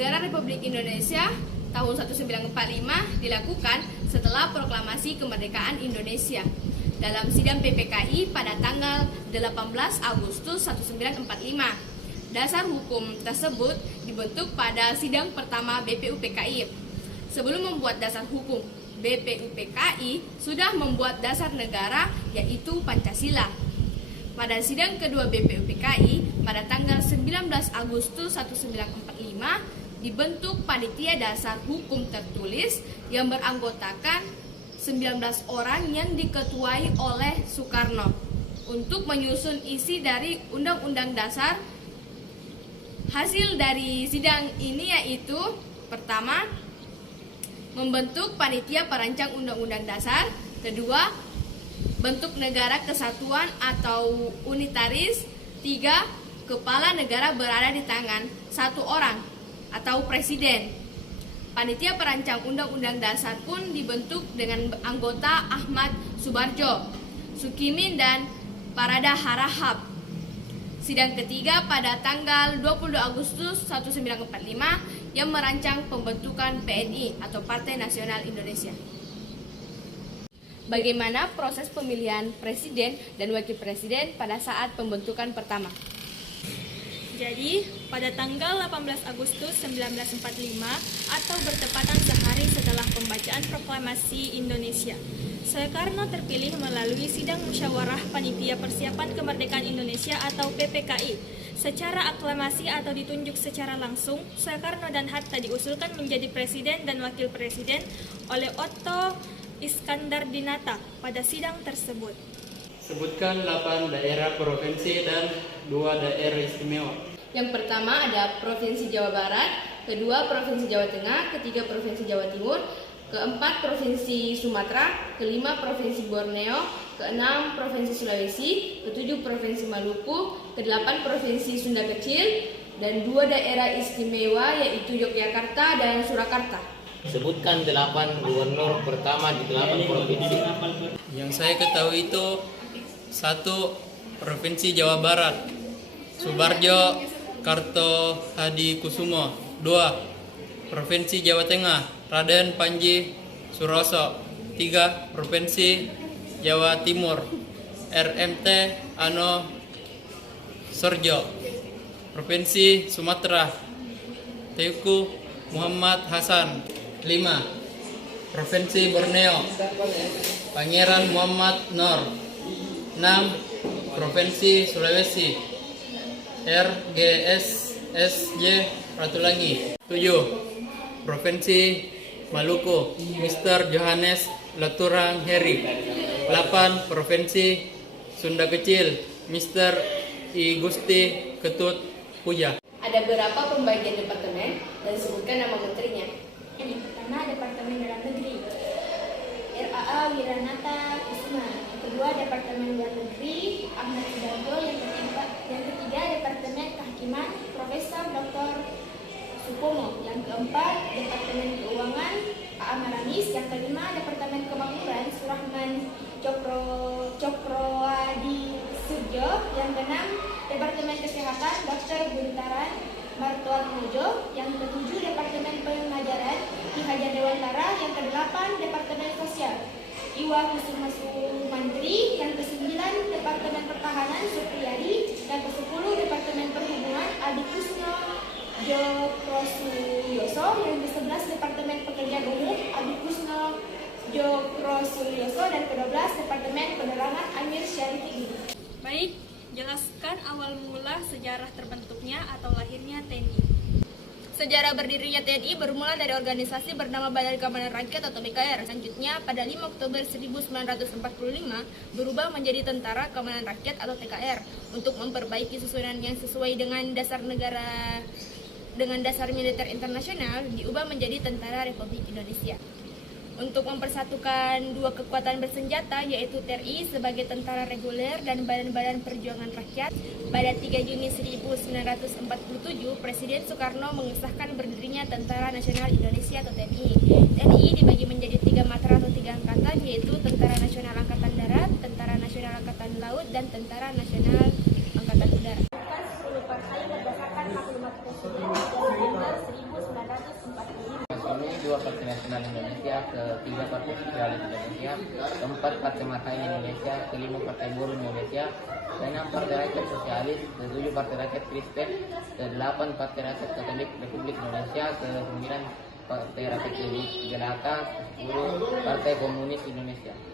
Negara Republik Indonesia tahun 1945 dilakukan setelah proklamasi kemerdekaan Indonesia dalam sidang PPKI pada tanggal 18 Agustus 1945. Dasar hukum tersebut dibentuk pada sidang pertama BPUPKI. Sebelum membuat dasar hukum, BPUPKI sudah membuat dasar negara, yaitu Pancasila. Pada sidang kedua BPUPKI pada tanggal 19 Agustus 1945 dibentuk panitia dasar hukum tertulis yang beranggotakan 19 orang yang diketuai oleh Soekarno untuk menyusun isi dari Undang-Undang Dasar. Hasil dari sidang ini yaitu pertama, membentuk panitia perancang Undang-Undang Dasar. Kedua, bentuk negara kesatuan atau unitaris. 3, kepala negara berada di tangan satu orang atau presiden. Panitia perancang Undang-Undang Dasar pun dibentuk dengan anggota Ahmad Subarjo, Sukimin, dan Parada Harahap. Sidang ketiga pada tanggal 22 Agustus 1945 yang merancang pembentukan PNI atau Partai Nasional Indonesia. Bagaimana proses pemilihan presiden dan wakil presiden pada saat pembentukan pertama? Jadi, pada tanggal 18 Agustus 1945 atau bertepatan sehari setelah pembacaan proklamasi Indonesia, Soekarno terpilih melalui Sidang Musyawarah Panitia Persiapan Kemerdekaan Indonesia atau PPKI. Secara aklamasi atau ditunjuk secara langsung, Soekarno dan Hatta diusulkan menjadi presiden dan wakil presiden oleh Otto Iskandar Dinata pada sidang tersebut. Sebutkan 8 daerah provinsi dan 2 daerah istimewa. Yang pertama ada Provinsi Jawa Barat, kedua Provinsi Jawa Tengah, ketiga Provinsi Jawa Timur, keempat Provinsi Sumatera, kelima Provinsi Borneo, keenam Provinsi Sulawesi, ketujuh Provinsi Maluku, kedelapan Provinsi Sunda Kecil, dan 2 daerah istimewa yaitu Yogyakarta dan Surakarta. Sebutkan 8 gubernur pertama di 8 provinsi. Yang saya ketahui itu 1. Provinsi Jawa Barat, Subarjo Karto Hadi Kusumo. 2. Provinsi Jawa Tengah, Raden Panji Suroso. 3. Provinsi Jawa Timur, RMT Ano Sorjo. Provinsi Sumatera, Teuku Muhammad Hasan. 5. Provinsi Borneo, Pangeran Muhammad Nur. 6. Provinsi Sulawesi, RGSSJ Ratulangi. 7. Provinsi Maluku, Mr. Johannes Laturang Heri. 8. Provinsi Sunda Kecil, Mr. I Gusti Ketut Puja. Ada berapa pembagian departemen dan sebutkan nama menterinya? Yang pertama, Departemen Dalam Negeri, RAA Wiranata Kusuma. Yang kedua, Departemen Luar Negeri, Ahmad Sudarjo. Yang ketiga, Departemen Kehakiman, Profesor Dr. Supomo. Yang keempat, Departemen Keuangan, A.A. Maramis. Yang kelima, Departemen Kemakmuran, Surahman Cokroadi Surjo. Yang keenam, Departemen Kesehatan, Dr. Buntaran Martoatmojo. Yang ketujuh, Departemen Pengajaran, Ki Hajar Dewantara. Yang kedelapan, Departemen Sosial, Iwa Kusuma Sumantri. Yang kesembilan, Departemen Pertahanan, Supriyadi. Yang kesepuluh, Departemen Perhubungan, Adi Kusno Jokrosuyoso. Yang kesebelas, Departemen Pekerjaan Umum, Adi Kusno Jokrosuyoso. Dan ke-12, Departemen Penerangan, Amir Syarifudin. Baik, jelaskan awal mula sejarah terbentuknya atau lahirnya TNI. Sejarah berdirinya TNI bermula dari organisasi bernama Badan Keamanan Rakyat atau BKR. Selanjutnya, pada 5 Oktober 1945, berubah menjadi Tentara Keamanan Rakyat atau TKR untuk memperbaiki susunan yang sesuai dengan dasar negara dengan dasar militer internasional, diubah menjadi Tentara Republik Indonesia. Untuk mempersatukan dua kekuatan bersenjata yaitu TRI sebagai tentara reguler dan Badan-Badan Perjuangan Rakyat, pada 3 Juni 1947 Presiden Soekarno mengesahkan berdirinya Tentara Nasional Indonesia atau TNI. TNI dibagi menjadi 3 matra atau 3 angkatan yaitu Tentara Nasional Angkatan Darat, Tentara Nasional Angkatan Laut, dan Tentara Nasional Angkatan Udara. 10 partai berdasarkan maklumat Presiden dan November 1945. ketiga Partai Sosialis Indonesia, keempat Partai Matahin Indonesia, kelima Partai Buruh Indonesia, keenam Partai Rakyat Sosialis, ketujuh Partai Rakyat Kristen, kedelapan Partai Rakyat Katolik Republik Indonesia, kesembilan Partai Rakyat Jelata, 10 Partai Komunis Indonesia.